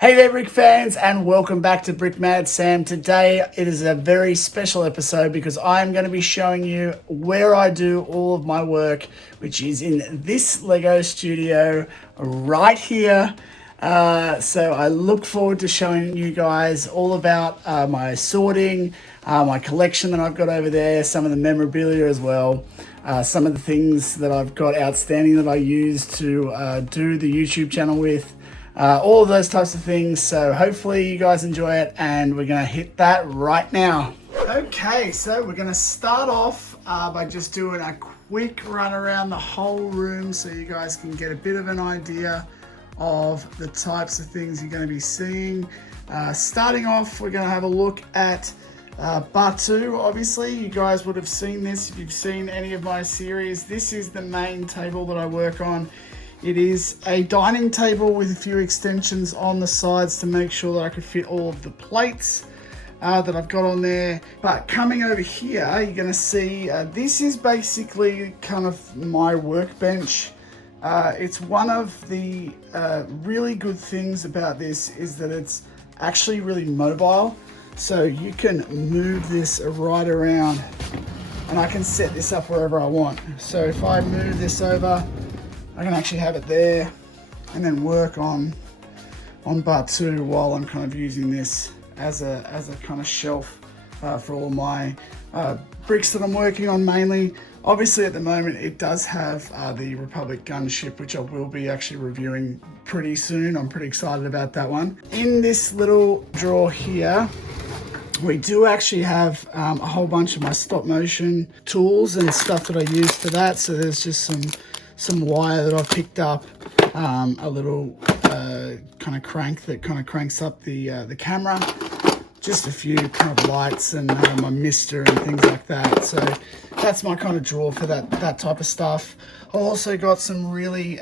Hey there, Brick fans, and welcome back to Brickmad Sam. Today it is a very special episode because I'm going to be showing you where I do all of my work, which is in this Lego studio right here. So I look forward to showing you guys all about my sorting, my collection that I've got over there, some of the memorabilia as well. Some of the things that I've got outstanding that I use to do the YouTube channel with. All of those types of things. So hopefully you guys enjoy it, and we're going to hit that right now. Okay, so we're going to start off by just doing a quick run around the whole room so you guys can get a bit of an idea of the types of things you're going to be seeing. Starting off, we're going to have a look at bar 2. Obviously you guys would have seen this if you've seen any of my series. This is the main table that I work on. It is a dining table with a few extensions on the sides to make sure that I could fit all of the plates that I've got on there. But coming over here, you're going to see this is basically kind of my workbench. It's one of the really good things about this is that it's actually really mobile. So you can move this right around and I can set this up wherever I want. So if I move this over, I can actually have it there and then work on bar 2 while I'm kind of using this as a kind of shelf for all my bricks that I'm working on mainly. Obviously at the moment it does have the Republic gunship, which I will be actually reviewing pretty soon. I'm pretty excited about that one. In this little drawer here, we do actually have a whole bunch of my stop motion tools and stuff that I use for that. So there's just some wire that I've picked up, a little kind of crank that kind of cranks up the camera, just a few kind of lights and my mister and things like that. So that's my kind of drawer for that type of stuff. I've also got some really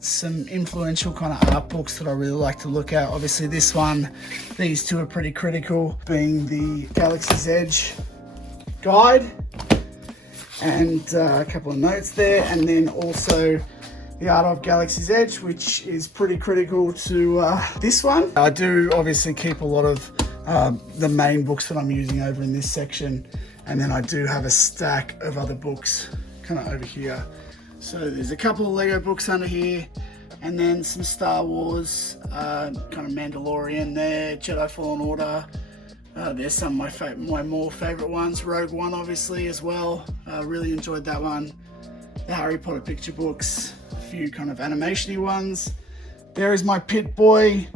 some influential kind of art books that I really like to look at. Obviously this one, these two are pretty critical, being the Galaxy's Edge guide and a couple of notes there, and then also the Art of Galaxy's Edge, which is pretty critical to this one. I do obviously keep a lot of the main books that I'm using over in this section, and then I do have a stack of other books kind of over here. So there's a couple of Lego books under here, and then some Star Wars, kind of Mandalorian there, Jedi Fallen Order. There's some of my more favorite ones. Rogue One obviously as well. Really enjoyed that one. The Harry Potter picture books, a few kind of animation-y ones. There is my Pit Boy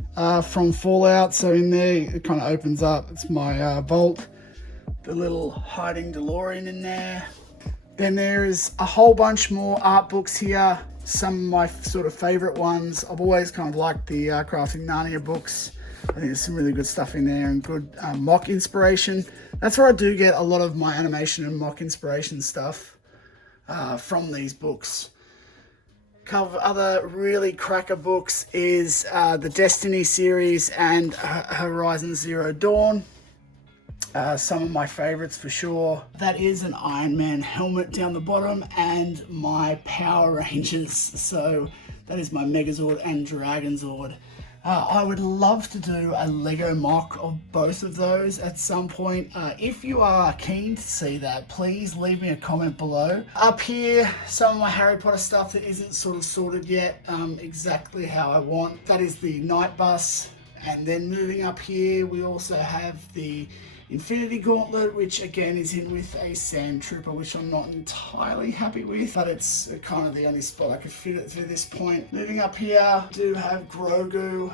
from Fallout. So in there it kind of opens up. It's my vault. The little hiding DeLorean in there. Then there is a whole bunch more art books here. Some of my sort of favorite ones. I've always kind of liked the Crafting Narnia books. I think there's some really good stuff in there and good mock inspiration. That's where I do get a lot of my animation and mock inspiration stuff from these books. A couple of other really cracker books is the Destiny series and Horizon Zero Dawn. Some of my favorites for sure. That is an Iron Man helmet down the bottom and my Power Rangers. So that is my Megazord and Dragonzord. I would love to do a Lego mock of both of those at some point. If you are keen to see that, please leave me a comment below. Up here, some of my Harry Potter stuff that isn't sort of sorted yet exactly how I want. That is the Night Bus. And then moving up here, we also have the Infinity Gauntlet, which again is in with a Sand Trooper, which I'm not entirely happy with, but it's kind of the only spot I could fit it to this point. Moving up here, I do have Grogu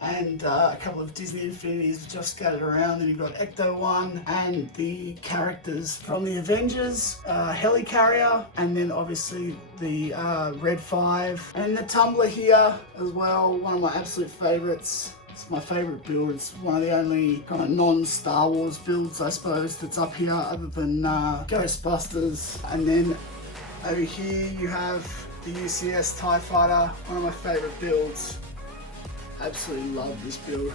and a couple of Disney Infinities just scattered around. Then you've got Ecto-1 and the characters from the Avengers, Helicarrier, and then obviously the Red 5. And the tumbler here as well, one of my absolute favorites. It's my favorite build. It's one of the only kind of non-Star Wars builds, I suppose, that's up here other than Ghostbusters. And then over here you have the UCS TIE Fighter, one of my favorite builds. Absolutely love this build.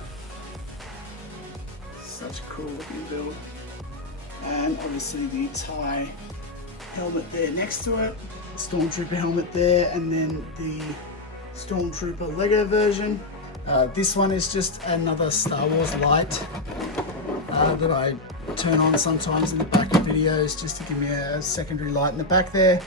Such a cool looking build. And obviously the TIE helmet there next to it. Stormtrooper helmet there, and then the Stormtrooper Lego version. This one is just another Star Wars light that I turn on sometimes in the back of videos just to give me a secondary light in the back there.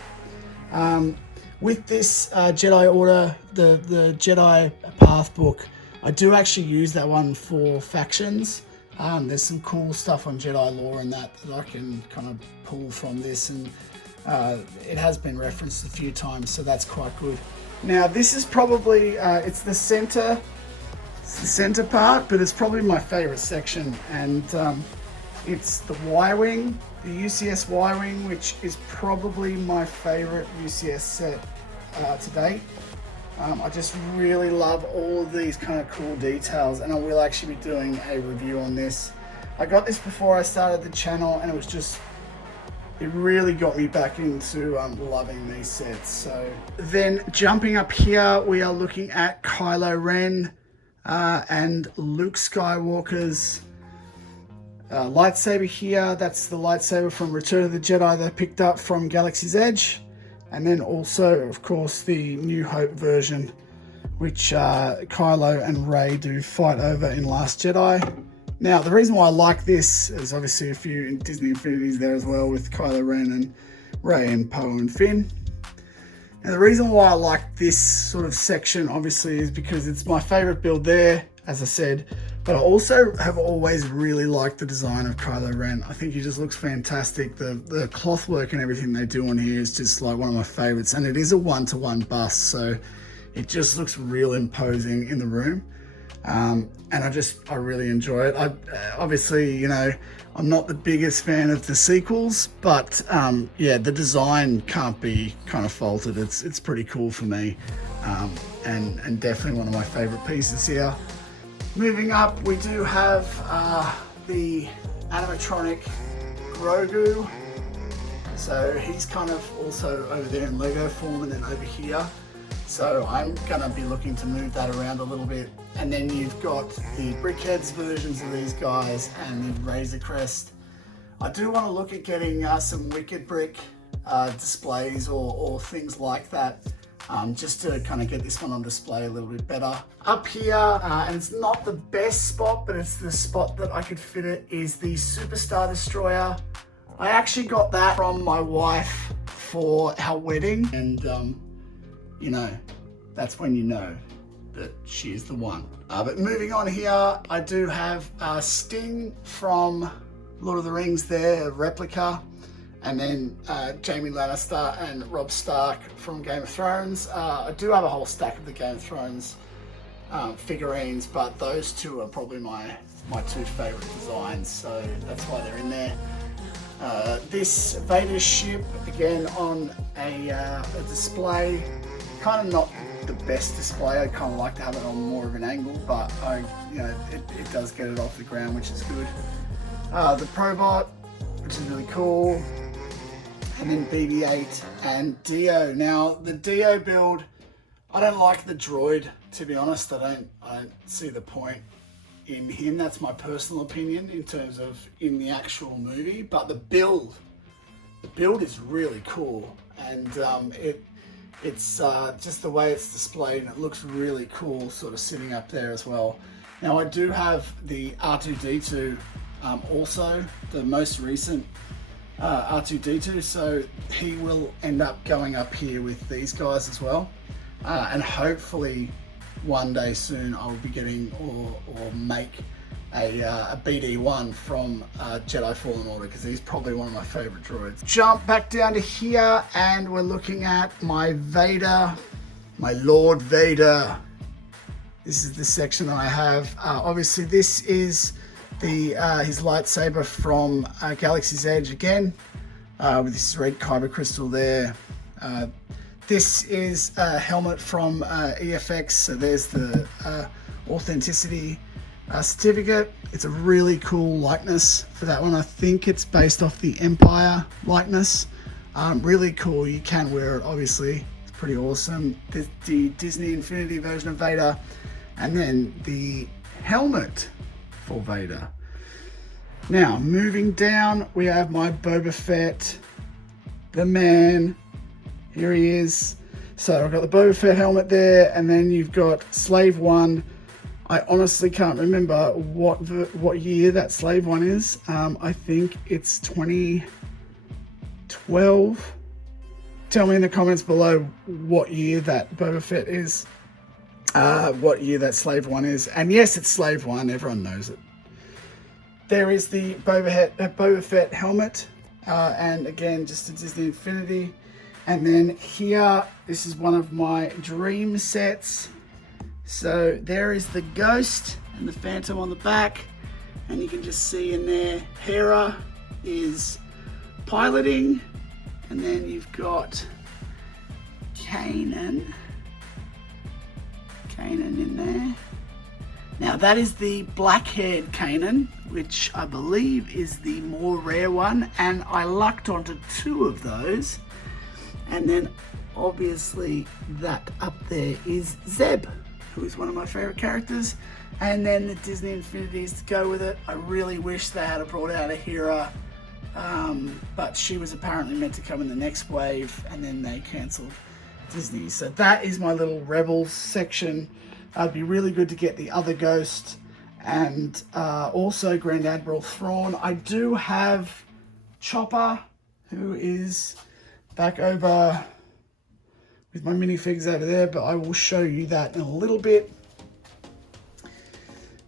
With this Jedi Order, the Jedi Path book, I do actually use that one for factions. There's some cool stuff on Jedi lore and that I can kind of pull from this, and it has been referenced a few times, so that's quite good. Now this is probably, it's the center part, but it's probably my favorite section, and it's the Y-Wing, the UCS Y-Wing, which is probably my favorite UCS set to date. I just really love all of these kind of cool details, and I will actually be doing a review on this. I got this before I started the channel, and it really got me back into loving these sets. So then jumping up here, we are looking at Kylo Ren and Luke Skywalker's lightsaber here. That's the lightsaber from Return of the Jedi that I picked up from Galaxy's Edge. And then also, of course, the New Hope version, which Kylo and Rey do fight over in Last Jedi. Now, the reason why I like this is obviously a few Disney Infinities there as well with Kylo Ren and Rey and Poe and Finn. And the reason why I like this sort of section, obviously, is because it's my favorite build there, as I said, but I also have always really liked the design of Kylo Ren. I think he just looks fantastic. The cloth work and everything they do on here is just like one of my favorites, and it is a one-to-one bust, so it just looks real imposing in the room. And I really enjoy it. Obviously, you know, I'm not the biggest fan of the sequels, but yeah, the design can't be kind of faulted. It's pretty cool for me, and definitely one of my favorite pieces here. Moving up, we do have the animatronic Grogu. So he's kind of also over there in Lego form, and then over here. So I'm gonna be looking to move that around a little bit. And then you've got the Brickheads versions of these guys and the Razor Crest. I do want to look at getting some Wicked Brick displays or things like that, just to kind of get this one on display a little bit better. Up here, and it's not the best spot, but it's the spot that I could fit it, is the Superstar Destroyer. I actually got that from my wife for our wedding, and you know, that's when you know that she is the one. But moving on here, I do have Sting from Lord of the Rings there, a replica. And then Jaime Lannister and Robb Stark from Game of Thrones. I do have a whole stack of the Game of Thrones figurines, but those two are probably my two favorite designs, so that's why they're in there. This Vader ship, again on a display, kind of not the best display. I kind of like to have it on more of an angle, but it does get it off the ground, which is good. The Probot, which is really cool. And then BB-8 and Dio. Now the Dio build, I don't like the droid, to be honest. I don't see the point in him. That's my personal opinion in terms of in the actual movie. But the build is really cool, and it's just the way it's displayed, and it looks really cool, sort of sitting up there as well. Now I do have the R2-D2, also the most recent R2-D2, so he will end up going up here with these guys as well, and hopefully one day soon I'll be getting or make a BD1 from Jedi Fallen Order, because he's probably one of my favorite droids. Jump back down to here, and we're looking at my Vader, my Lord Vader. This is the section that I have. Obviously this is his lightsaber from Galaxy's Edge again, with this red kyber crystal there. This is a helmet from EFX, so there's the authenticity certificate. It's a really cool likeness for that one. I think it's based off the Empire likeness. Really cool. You can wear it, obviously. It's pretty awesome. There's the Disney Infinity version of Vader, and then the helmet for Vader. Now, moving down, we have my Boba Fett, the man. Here he is. So I've got the Boba Fett helmet there, and then you've got Slave 1 I honestly can't remember what year that slave one is. I think it's 2012. Tell me in the comments below what year that Boba Fett is. What year that slave one is. And yes, it's slave one. Everyone knows it. There is the Boba Fett helmet. And again, just a Disney Infinity. And then here, this is one of my dream sets. So there is the Ghost and the Phantom on the back, and you can just see in there, Hera is piloting, and then you've got Kanan in there. Now that is the black-haired Kanan, which I believe is the more rare one, and I lucked onto 2 of those. And then obviously that up there is Zeb, who is one of my favorite characters, and then the Disney Infinities to go with it. I really wish they had brought out a Hera, but she was apparently meant to come in the next wave, and then they cancelled Disney. So that is my little Rebels section. It'd be really good to get the other Ghost, and also Grand Admiral Thrawn. I do have Chopper, who is back over with my minifigs over there, but I will show you that in a little bit.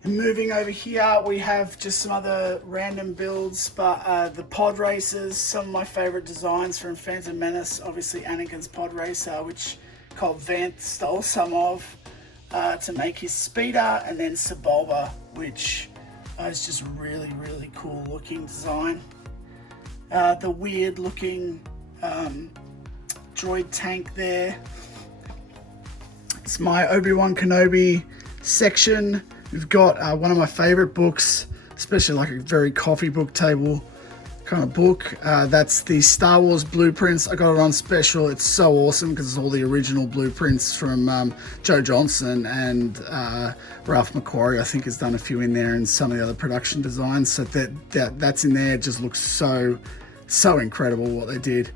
And moving over here, we have just some other random builds, but the pod racers, some of my favorite designs from Phantom Menace, obviously Anakin's pod racer, which Colt Vanth stole some of to make his speeder, and then Sebulba, which is just really, really cool looking design. The weird looking droid tank there. It's my Obi-Wan Kenobi section. We've got one of my favorite books, especially like a very coffee book table kind of book. That's the Star Wars blueprints. I got it on special. It's so awesome because it's all the original blueprints from Joe Johnson, and Ralph McQuarrie I think has done a few in there, and some of the other production designs. So that's in there. It just looks so incredible what they did.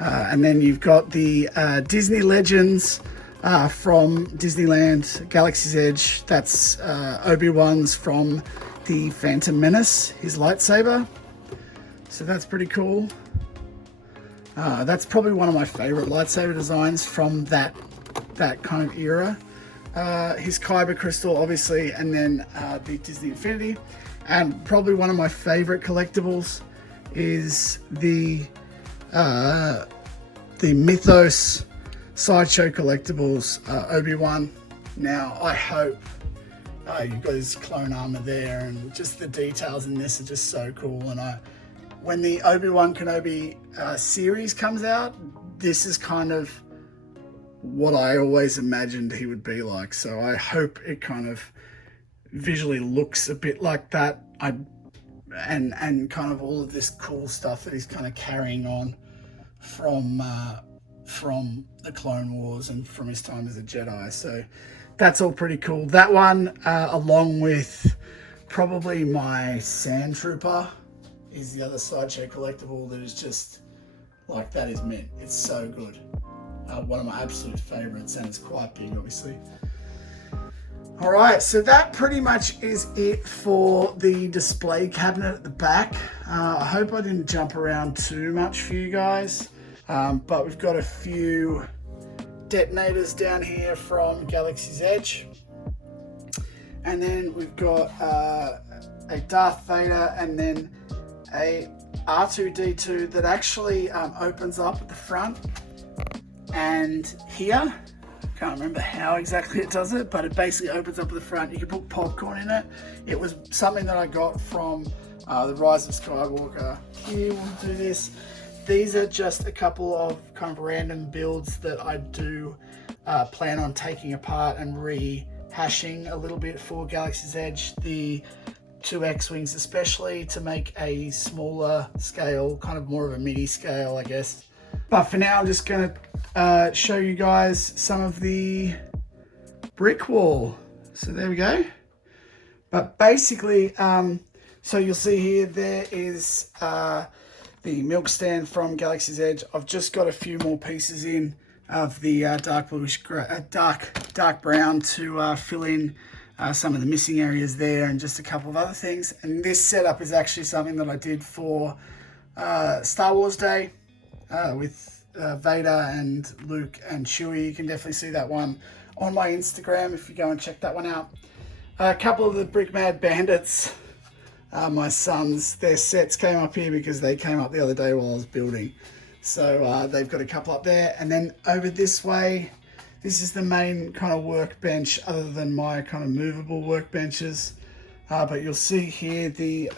And then you've got the Disney Legends from Disneyland Galaxy's Edge. That's Obi-Wan's from the Phantom Menace, his lightsaber. So that's pretty cool. That's probably one of my favorite lightsaber designs from that kind of era. His Kyber crystal, obviously, and then the Disney Infinity. And probably one of my favorite collectibles is the Mythos Sideshow Collectibles Obi-Wan. Now I hope you've got his clone armor there, and just the details in this are just so cool. And when the Obi-Wan Kenobi series comes out, this is kind of what I always imagined he would be like. So I hope it kind of visually looks a bit like that. And kind of all of this cool stuff that he's kind of carrying on from the Clone Wars and from his time as a Jedi. So that's all pretty cool. That one, along with probably my Sand Trooper, is the other Sideshow collectible that is just like, that is mint. It's so good. One of my absolute favorites, and it's quite big, obviously. All right, so that pretty much is it for the display cabinet at the back. I hope I didn't jump around too much for you guys, but we've got a few detonators down here from Galaxy's Edge. And then we've got a Darth Vader, and then a R2-D2 that actually opens up at the front. And here, can't remember how exactly it does it, but it basically opens up at the front. You can put popcorn in it. It was something that I got from the Rise of Skywalker. Here, we'll do this. These are just a couple of kind of random builds that I do plan on taking apart and rehashing a little bit for Galaxy's Edge. The 2 X-Wings especially, to make a smaller scale, kind of more of a mini scale, I guess. But for now, I'm just going to show you guys some of the Brickwall. So there we go. But basically, so you'll see here, there is the milk stand from Galaxy's Edge. I've just got a few more pieces in of the dark bluish, dark brown to fill in some of the missing areas there and just a couple of other things. And this setup is actually something that I did for Star Wars Day with Vader and Luke and Chewie. You can definitely see that one on my Instagram if you go and check that one out. A couple of the Brickmad Bandits, my sons, their sets came up here because they came up the other day while I was building. So they've got a couple up there. And then over this way, this is the main kind of workbench other than my kind of movable workbenches. But you'll see here the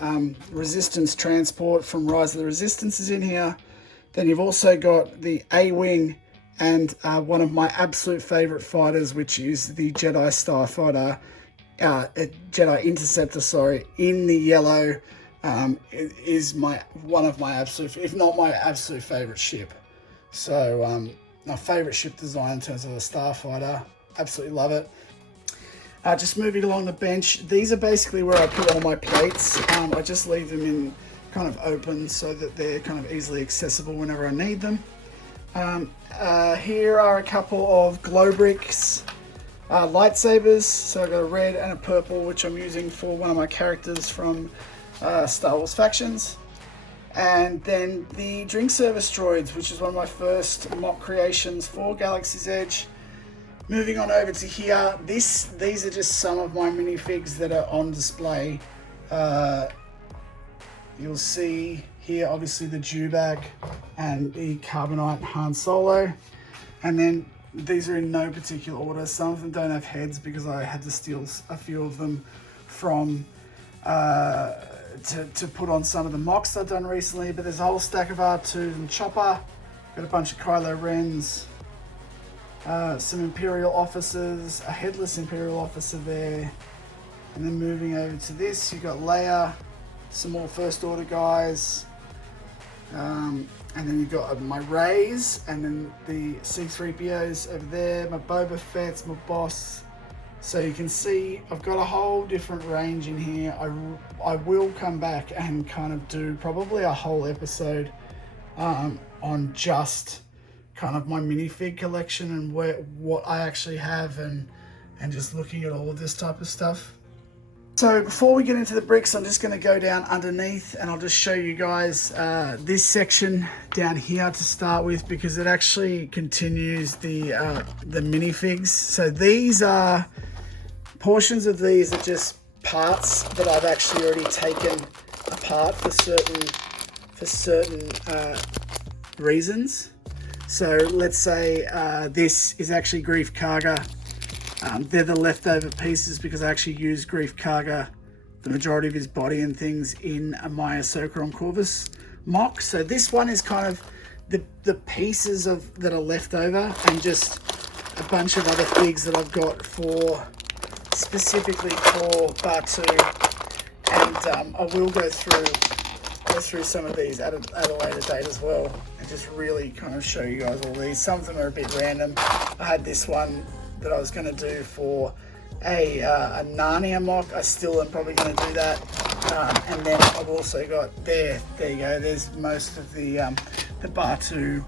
resistance transport from Rise of the Resistance is in here. Then you've also got the A-Wing and one of my absolute favorite fighters, which is the Jedi Starfighter, Jedi Interceptor, sorry, in the yellow. It is one of my absolute, if not my absolute favorite ship. So my favorite ship design in terms of a starfighter. Absolutely love it. Just moving along the bench, these are basically where I put all my plates. I just leave them in kind of open so that they're kind of easily accessible whenever I need them. Here are a couple of Glowbricks lightsabers. So I've got a red and a purple, which I'm using for one of my characters from Star Wars Factions. And then the drink service droids, which is one of my first mock creations for Galaxy's Edge. Moving on over to here, these are just some of my minifigs that are on display. You'll see here obviously the Dewback and the Carbonite Han Solo. And then these are in no particular order. Some of them don't have heads because I had to steal a few of them from to put on some of the mocks I've done recently. But there's a whole stack of R2 and Chopper. Got a bunch of Kylo Rens. Some Imperial officers, a headless Imperial officer there. And then moving over to this, you've got Leia, some more First Order guys. And then you've got my Rays, and then the C-3POs over there, my Boba Fett's, my Boss. So you can see I've got a whole different range in here. I will come back and kind of do probably a whole episode on just kind of my minifig collection and what I actually have and just looking at all of this type of stuff. So before we get into the bricks, I'm just going to go down underneath and I'll just show you guys this section down here to start with, because it actually continues the minifigs. So these are portions of these are just parts that I've actually already taken apart for certain reasons. So let's say this is actually Grief Karga. They're the leftover pieces because I actually used Grief Karga, the majority of his body and things, in a my Ahsoka on Corvus mock. So this one is kind of the pieces that are left over, and just a bunch of other figs that I've got for specifically for Batu. And I will go through some of these at a later date as well, and just really kind of show you guys all these. Some of them are a bit random. I had this one that I was going to do for a Narnia mock. I still am probably going to do that. And then I've also got there you go. There's most of the Batu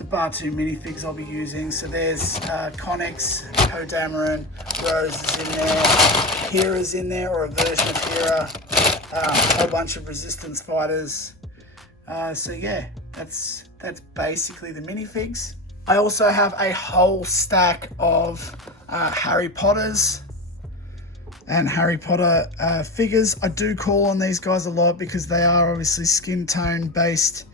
minifigs I'll be using. So there's Connex, Poe Dameron, Rose is in there, Hera's in there, or a version of Hera, a whole bunch of Resistance fighters. So yeah, that's basically the minifigs. I also have a whole stack of Harry Potters and Harry Potter figures. I do call on these guys a lot because they are obviously skin tone based,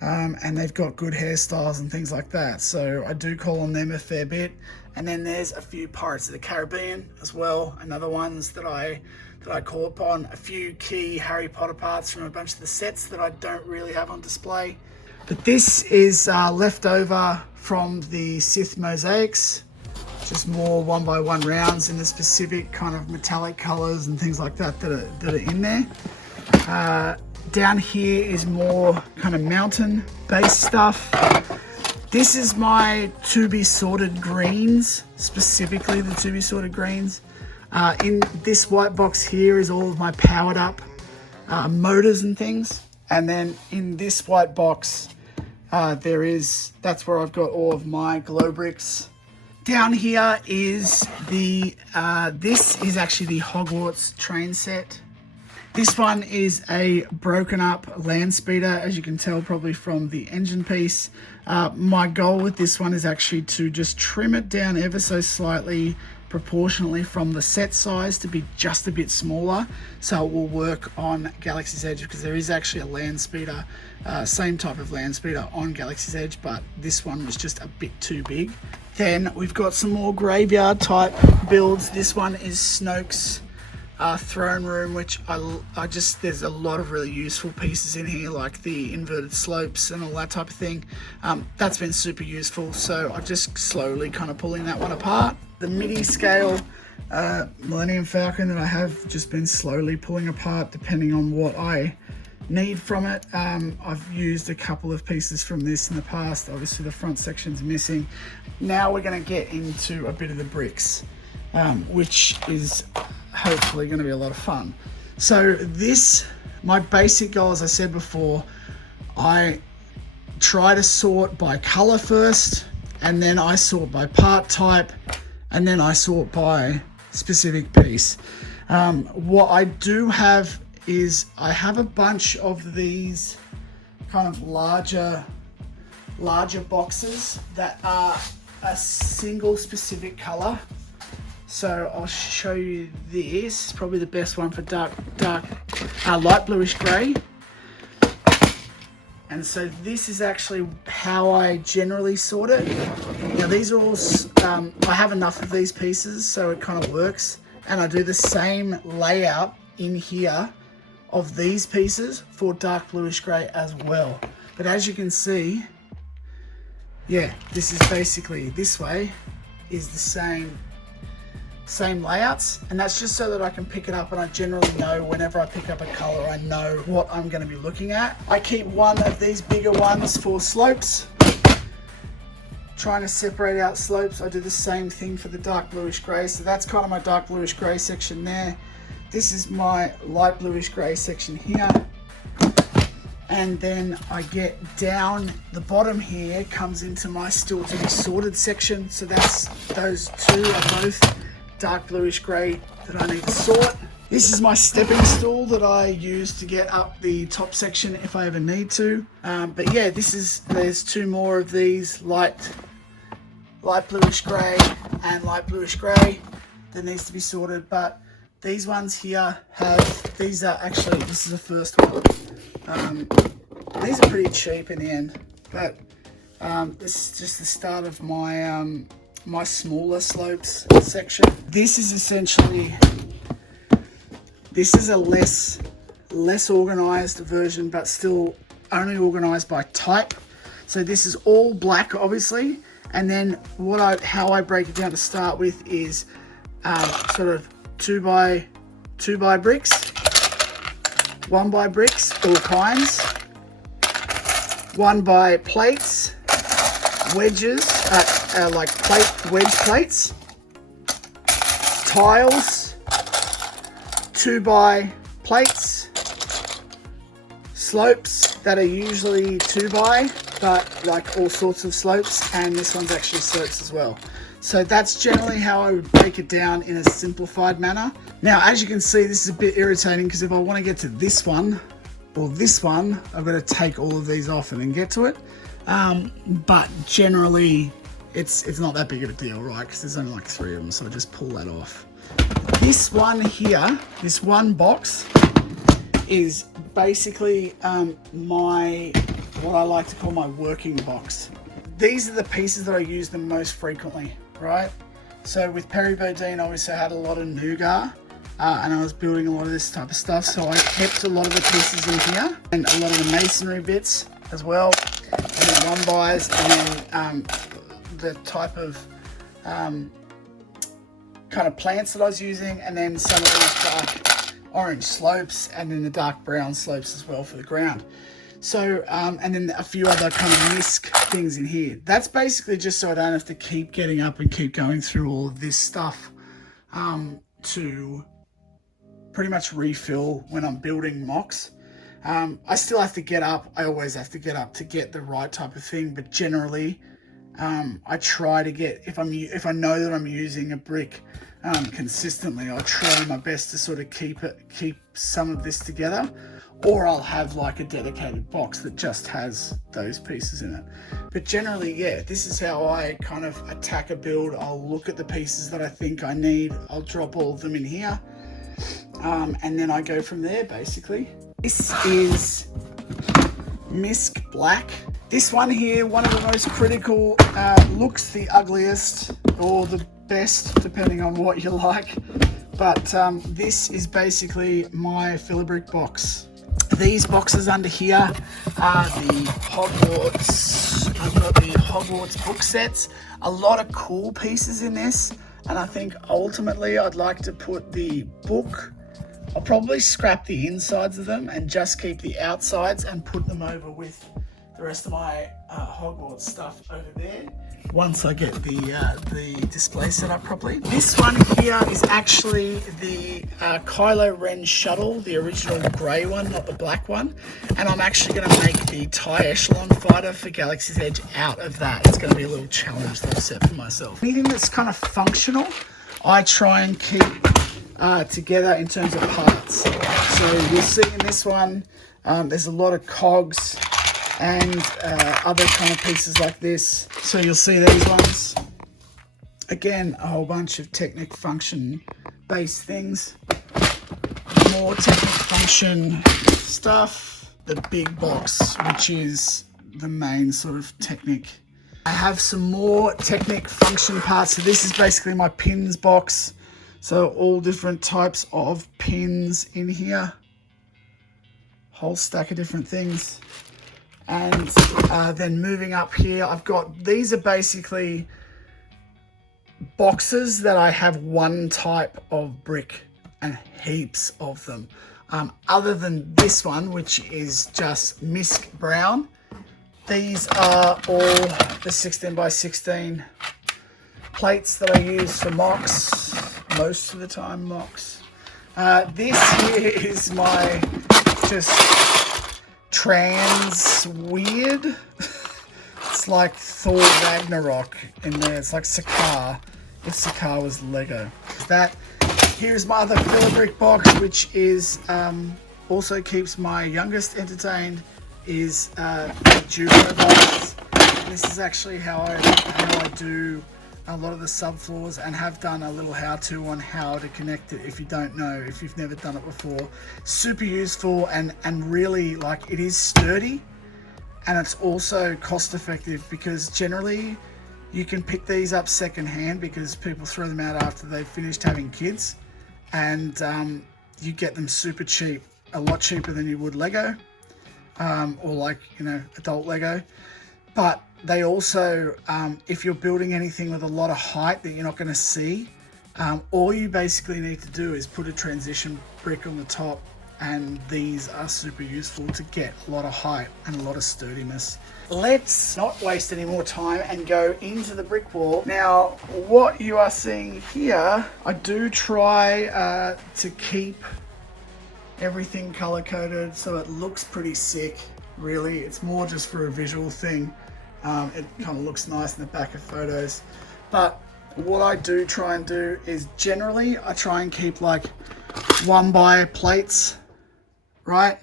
and they've got good hairstyles and things like that. So I do call on them a fair bit. And then there's a few Pirates of the Caribbean as well, and other ones that I call upon. A few key Harry Potter parts from a bunch of the sets that I don't really have on display. But this is left over from the Sith mosaics, just more 1x1 rounds in the specific kind of metallic colors and things like that that are in there. Down here is more kind of mountain based stuff. This is my to be sorted greens, specifically the to be sorted greens. In this white box here is all of my powered up motors and things. And then in this white box, that's where I've got all of my Glowbricks Down here is the, this is actually the Hogwarts train set. This one is a broken up land speeder, as you can tell probably from the engine piece. My goal with this one is actually to just trim it down ever so slightly, proportionally from the set size to be just a bit smaller, so it will work on Galaxy's Edge, because there is actually a land speeder, same type of land speeder on Galaxy's Edge, but this one was just a bit too big. Then we've got some more graveyard type builds. This one is Snoke's throne room, which I just, there's a lot of really useful pieces in here, like the inverted slopes and all that type of thing. That's been super useful, so I'm just slowly kind of pulling that one apart. The midi scale Millennium Falcon that I have just been slowly pulling apart depending on what I need from it. I've used a couple of pieces from this in the past. Obviously the front section's missing. Now we're going to get into a bit of the bricks, which is hopefully going to be a lot of fun. So this, my basic goal, as I said before, I try to sort by color first, and then I sort by part type, and then I sort by specific piece. What I do have is I have a bunch of these kind of larger boxes that are a single specific color. So I'll show you this. It's probably the best one for light bluish gray. And so this is actually how I generally sort it. Now these are all, I have enough of these pieces, so it kind of works. And I do the same layout in here of these pieces for dark bluish gray as well. But as you can see, yeah, this is basically, this way is the same layouts, and that's just so that I can pick it up, and I generally know whenever I pick up a color, I know what I'm going to be looking at. I keep one of these bigger ones for slopes, trying to separate out slopes. I do the same thing for the dark bluish gray, so that's kind of my dark bluish gray section there. This is my light bluish gray section here, and then I get down the bottom here comes into my still to be sorted section. So that's, those two are both dark bluish gray that I need to sort. This is my stepping stool that I use to get up the top section if I ever need to. But yeah, there's two more of these light bluish gray and light bluish gray that needs to be sorted. But these ones here this is the first one. These are pretty cheap in the end, but this is just the start of my my smaller slopes section. This is essentially, this is a less organized version, but still only organized by type. So this is all black, obviously, and then how I break it down to start with is sort of 2 by bricks, 1 by bricks, all kinds, 1 by plates, wedges, like wedge plates, tiles, 2 by plates, slopes that are usually 2 by, but like all sorts of slopes, and this one's actually slopes as well. So that's generally how I would break it down in a simplified manner. Now, as you can see, this is a bit irritating because if I want to get to this one or this one, I've got to take all of these off and then get to it. But generally, it's not that big of a deal, right? Because there's only like 3 of them, so I just pull that off. This one here, this one box, is basically what I like to call my working box. These are the pieces that I use the most frequently, right? So with Perry Bodine, obviously I had a lot of nougat, and I was building a lot of this type of stuff, so I kept a lot of the pieces in here, and a lot of the masonry bits as well, and then 1-bys, and then the type of kind of plants that I was using, and then some of these dark orange slopes, and then the dark brown slopes as well for the ground. So, and then a few other kind of misc things in here. That's basically just so I don't have to keep getting up and keep going through all of this stuff to pretty much refill when I'm building mocs. I still have to get up. I always have to get up to get the right type of thing, but generally I try to get, if I know that I'm using a brick consistently, I try my best to sort of keep some of this together, or I'll have like a dedicated box that just has those pieces in it. But generally, yeah, this is how I kind of attack a build. I'll look at the pieces that I think I need, I'll drop all of them in here, and then I go from there basically. This is Misc Black. This one here, one of the most critical, looks the ugliest or the best, depending on what you like. But this is basically my filler brick box. These boxes under here are the Hogwarts. I've got the Hogwarts book sets. A lot of cool pieces in this, and I think ultimately I'd like to put the book. I'll probably scrap the insides of them and just keep the outsides and put them over with the rest of my Hogwarts stuff over there once I get the display set up properly. This one here is actually the Kylo Ren shuttle, the original grey one, not the black one. And I'm actually going to make the TIE Echelon fighter for Galaxy's Edge out of that. It's going to be a little challenge that I've set for myself. Anything that's kind of functional, I try and keep together in terms of parts. So you'll see in this one, there's a lot of cogs and other kind of pieces like this. So you'll see these ones. Again, a whole bunch of Technic function based things. More Technic function stuff. The big box, which is the main sort of Technic. I have some more Technic function parts. So this is basically my pins box. So all different types of pins in here. Whole stack of different things. And then moving up here, I've got, these are basically boxes that I have one type of brick and heaps of them. Other than this one, which is just Misc Brown. These are all the 16 by 16 plates that I use for mocs, most of the time mocs. This here is my just trans weird. It's like Thor Ragnarok in there. It's like Sakaar, if Sakaar was Lego. That here's my other filler brick box, which is also keeps my youngest entertained, is Judo box. This is actually how I do a lot of the subfloors, and have done a little how-to on how to connect it if you don't know, if you've never done it before. Super useful, and really, like, it is sturdy, and it's also cost effective, because generally you can pick these up secondhand because people throw them out after they've finished having kids, and you get them super cheap, a lot cheaper than you would Lego, or like, you know, adult Lego. But they also, if you're building anything with a lot of height that you're not going to see, all you basically need to do is put a transition brick on the top, and these are super useful to get a lot of height and a lot of sturdiness. Let's not waste any more time and go into the brick wall. Now, what you are seeing here, I do try to keep everything color coded so it looks pretty sick. Really, it's more just for a visual thing. It kind of looks nice in the back of photos. But what I do try and do is, generally I try and keep like 1x plates, right?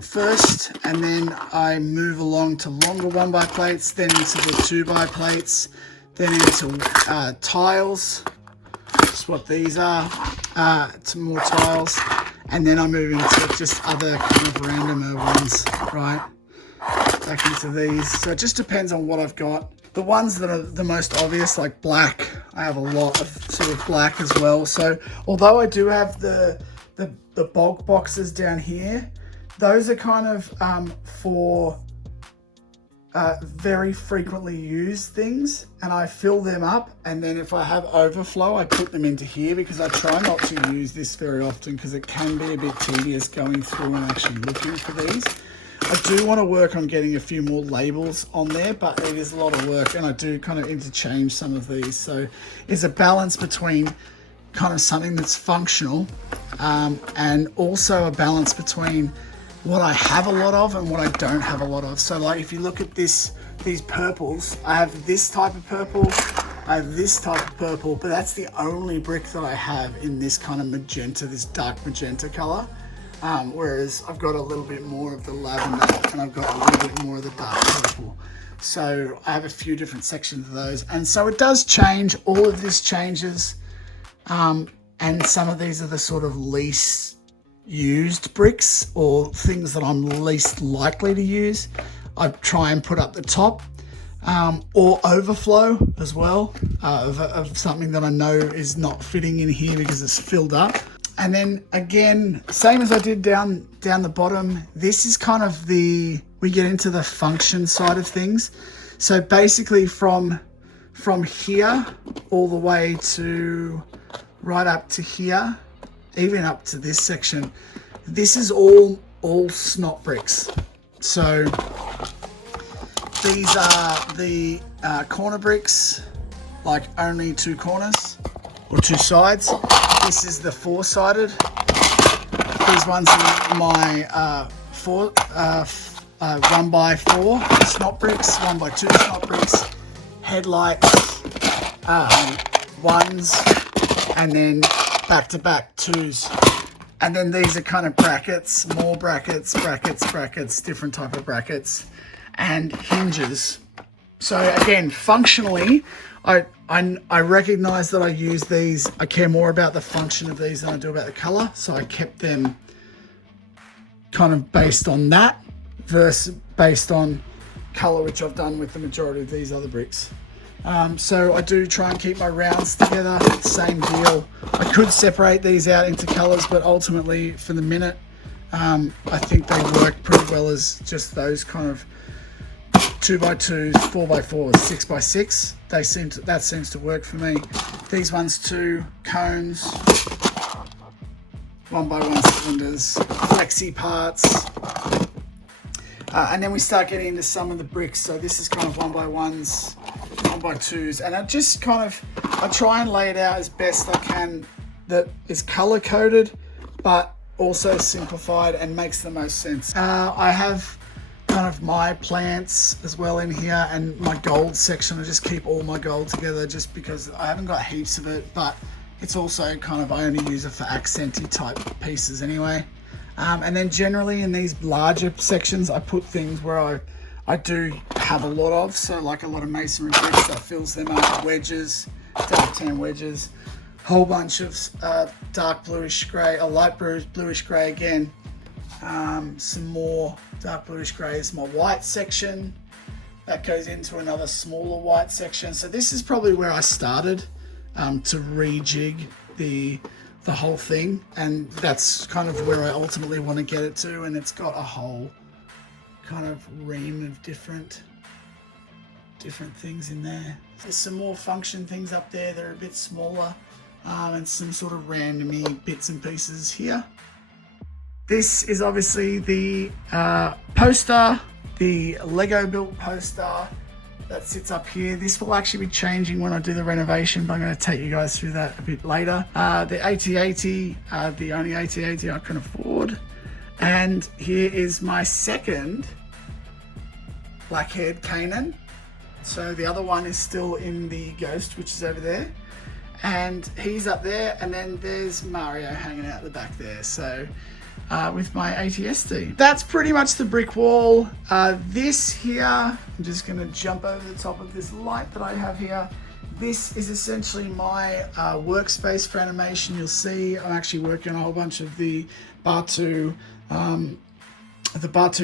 First, and then I move along to longer 1x plates, then into the 2x plates, then into tiles. That's what these are, to more tiles. And then I move into just other kind of randomer ones, right? Back into these. So it just depends on what I've got. The ones that are the most obvious, like black, I have a lot of sort of black as well. So although I do have the bulk boxes down here, those are kind of for very frequently used things, and I fill them up, and then if I have overflow I put them into here, because I try not to use this very often because it can be a bit tedious going through and actually looking for these. I do want to work on getting a few more labels on there, but it is a lot of work, and I do kind of interchange some of these. So it's a balance between kind of something that's functional, and also a balance between what I have a lot of and what I don't have a lot of. So like if you look at this these purples. I have this type of purple, I have this type of purple, but that's the only brick that I have in this kind of magenta, this dark magenta color. Whereas I've got a little bit more of the lavender and I've got a little bit more of the dark purple. So I have a few different sections of those. And so it does change, all of this changes. And some of these are the sort of least used bricks or things that I'm least likely to use. I try and put up the top or overflow as well of something that I know is not fitting in here because it's filled up. And then again, same as I did down the bottom, this is kind of we get into the function side of things. So basically from here all the way to right up to here, even up to this section, this is all snot bricks. So these are the corner bricks, like only two corners or two sides. This is the four-sided. These ones are my 1x4 snot bricks, 1x2 snot bricks, headlights, ones, and then back-to-back twos. And then these are kind of brackets, more brackets, different type of brackets, and hinges. So again, functionally, I recognize that I use these. I care more about the function of these than I do about the color. So I kept them kind of based on that versus based on color, which I've done with the majority of these other bricks. So I do try and keep my rounds together, same deal. I could separate these out into colors, but ultimately for the minute, I think they work pretty well as just those kind of 2x2s, 4x4s, 6x6. That seems to work for me. These ones too, cones, 1x1 cylinders, flexi parts. And then we start getting into some of the bricks. So this is kind of 1x1s, 1x2s, and I just kind of, I try and lay it out as best I can that is color coded, but also simplified and makes the most sense. I have kind of my plants as well in here and my gold section. I just keep all my gold together just because I haven't got heaps of it, but it's also kind of, I only use it for accenty type pieces anyway. And then generally in these larger sections, I put things where I do have a lot of, so like a lot of masonry bricks that fills them up, wedges, dark tan wedges, whole bunch of dark bluish grey, a light bluish grey again, some more dark bluish greys, my white section, that goes into another smaller white section. So this is probably where I started to rejig the whole thing, and that's kind of where I ultimately want to get it to, and it's got a whole kind of ream of different things in there. There's some more function things up there that are a bit smaller, and some sort of randomy bits and pieces here. This is obviously the poster, the Lego built poster that sits up here. This will actually be changing when I do the renovation, but I'm going to take you guys through that a bit later. The AT-AT, the only AT-AT I can afford. And here is my second black-haired Canaan. So the other one is still in the Ghost, which is over there. And he's up there, and then there's Mario hanging out the back there. So with my ATSD. That's pretty much the brick wall. This here, I'm just gonna jump over the top of this light that I have here. This is essentially my workspace for animation. You'll see I'm actually working on a whole bunch of the Batu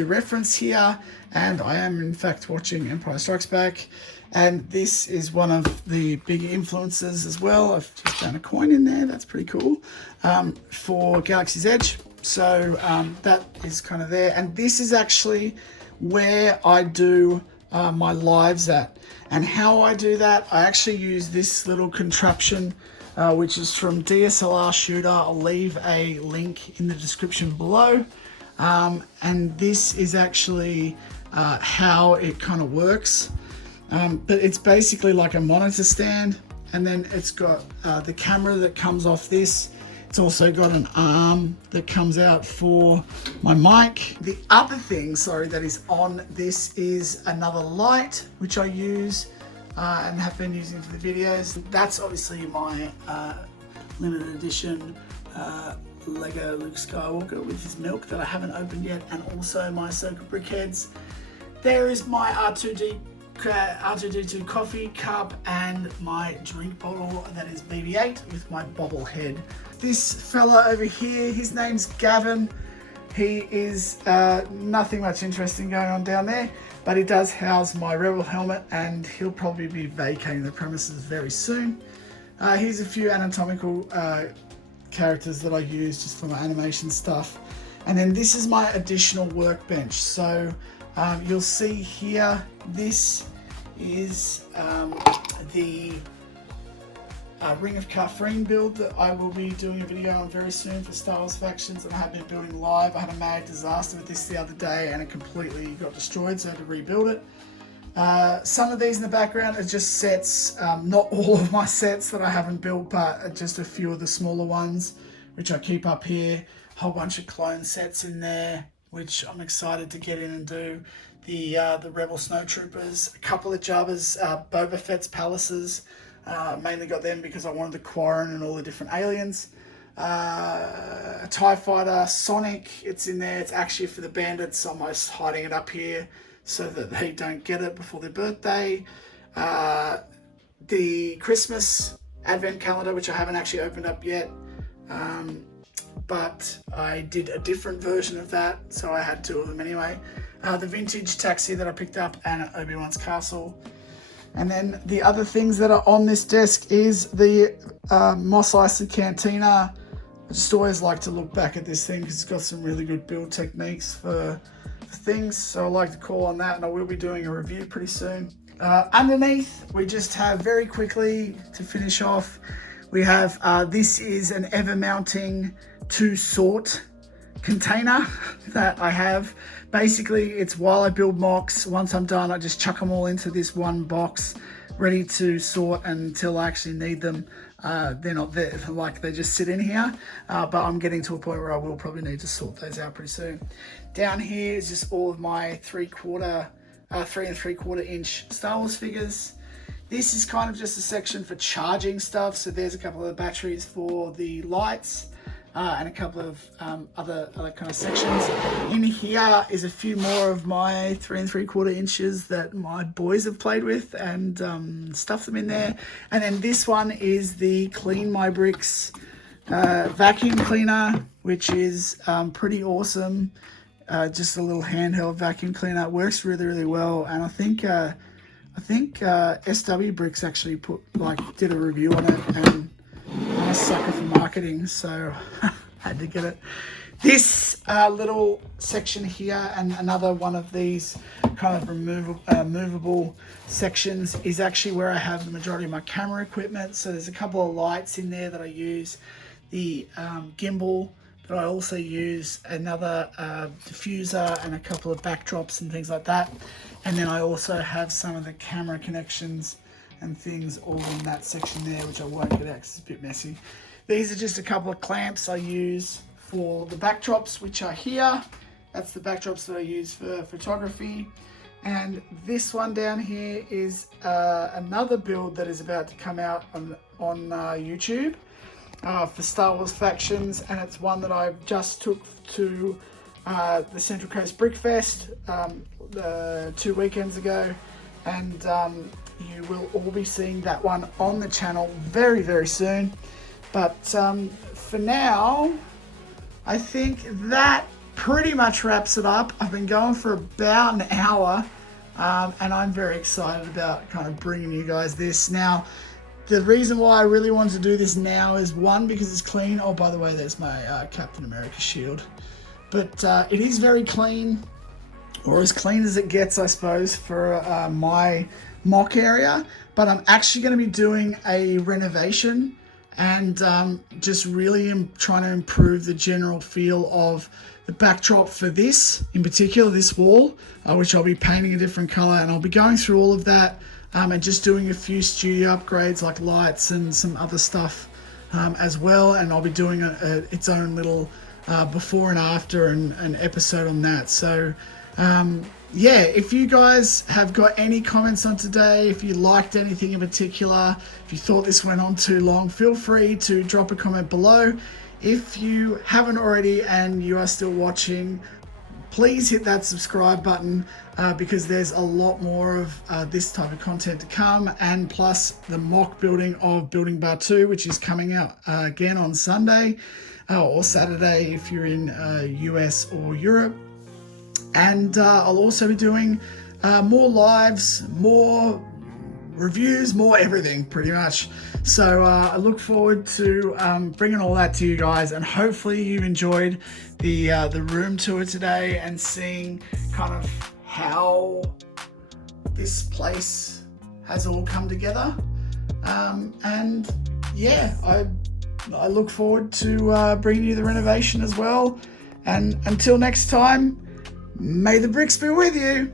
reference here, and I am in fact watching Empire Strikes Back. And this is one of the big influences as well. I've just found a coin in there, that's pretty cool, for Galaxy's Edge. So that is kind of there. And this is actually where I do my lives at. And how I do that, I actually use this little contraption, which is from DLSR Shooter. I'll leave a link in the description below. And this is actually how it kind of works. But it's basically like a monitor stand, and then it's got the camera that comes off this. It's also got an arm that comes out for my mic. The other thing, sorry, that is on this is another light, which I use and have been using for the videos. That's obviously my limited edition Lego Luke Skywalker with his milk that I haven't opened yet, and also my circuit brick heads. There is my R2D2 coffee cup and my drink bottle that is BB-8 with my bobblehead. This fella over here, his name's Gavin. He is nothing much interesting going on down there, but he does house my Rebel helmet, and he'll probably be vacating the premises very soon. Here's a few anatomical characters that I use just for my animation stuff. And then this is my additional workbench. So you'll see here, this is the Ring of Kafrine build that I will be doing a video on very soon for Star Wars Factions, and I have been building live. I had a mad disaster with this the other day and it completely got destroyed, so I had to rebuild it. Some of these in the background are just sets, not all of my sets that I haven't built, but just a few of the smaller ones, which I keep up here. A whole bunch of clone sets in there, which I'm excited to get in and do. The Rebel Snowtroopers, a couple of Jabba's, Boba Fett's palaces. Mainly got them because I wanted the Quarren and all the different aliens. A TIE Fighter, Sonic, it's in there. It's actually for the bandits, so I'm just hiding it up here so that they don't get it before their birthday. The Christmas Advent Calendar, which I haven't actually opened up yet. But I did a different version of that, so I had two of them anyway. The vintage taxi that I picked up, and Obi-Wan's castle. And then the other things that are on this desk is the Mos Eisley Cantina. I just always like to look back at this thing because it's got some really good build techniques for things. So I like to call on that, and I will be doing a review pretty soon. Underneath, we just have, very quickly to finish off, we have, this is an ever mounting 2-sort container that I have. Basically, it's while I build mocs, once I'm done, I just chuck them all into this one box, ready to sort until I actually need them. They're not there, like they just sit in here, but I'm getting to a point where I will probably need to sort those out pretty soon. Down here is just all of my 3 and 3/4 inch Star Wars figures. This is kind of just a section for charging stuff. So there's a couple of batteries for the lights. And a couple of other kind of sections. In here is a few more of my 3 3/4 inches that my boys have played with and stuffed them in there. And then this one is the Clean My Bricks vacuum cleaner, which is pretty awesome. Just a little handheld vacuum cleaner. It works really, really well. And I think SW Bricks actually did a review on it, and I'm a sucker for marketing, so had to get it. This little section here, and another one of these kind of movable sections, is actually where I have the majority of my camera equipment. So there's a couple of lights in there that I use, the gimbal, but I also use another diffuser and a couple of backdrops and things like that. And then I also have some of the camera connections and things all in that section there, which I won't get out because it's a bit messy. These are just a couple of clamps I use for the backdrops, which are here. That's the backdrops that I use for photography. And this one down here is another build that is about to come out on YouTube for Star Wars Factions, and it's one that I just took to the Central Coast Brickfest 2 weekends ago, and you will all be seeing that one on the channel very, very soon. But for now, I think that pretty much wraps it up. I've been going for about an hour, and I'm very excited about kind of bringing you guys this. Now, the reason why I really wanted to do this now is, one, because it's clean. Oh, by the way, there's my Captain America shield. But it is very clean, or as clean as it gets, I suppose, for my mock area. But I'm actually going to be doing a renovation and just really trying to improve the general feel of the backdrop for this, in particular this wall, which I'll be painting a different color, and I'll be going through all of that and just doing a few studio upgrades like lights and some other stuff as well, and I'll be doing its own little before and after and an episode on that. So yeah, if you guys have got any comments on today, if you liked anything in particular, if you thought this went on too long, feel free to drop a comment below. If you haven't already and you are still watching, please hit that subscribe button because there's a lot more of this type of content to come, and plus the mock building of Building Bar 2, which is coming out again on Sunday or Saturday if you're in US or Europe. And I'll also be doing more lives, more reviews, more everything pretty much. So I look forward to bringing all that to you guys, and hopefully you enjoyed the room tour today and seeing kind of how this place has all come together. And yeah, I look forward to bringing you the renovation as well. And until next time, may the bricks be with you.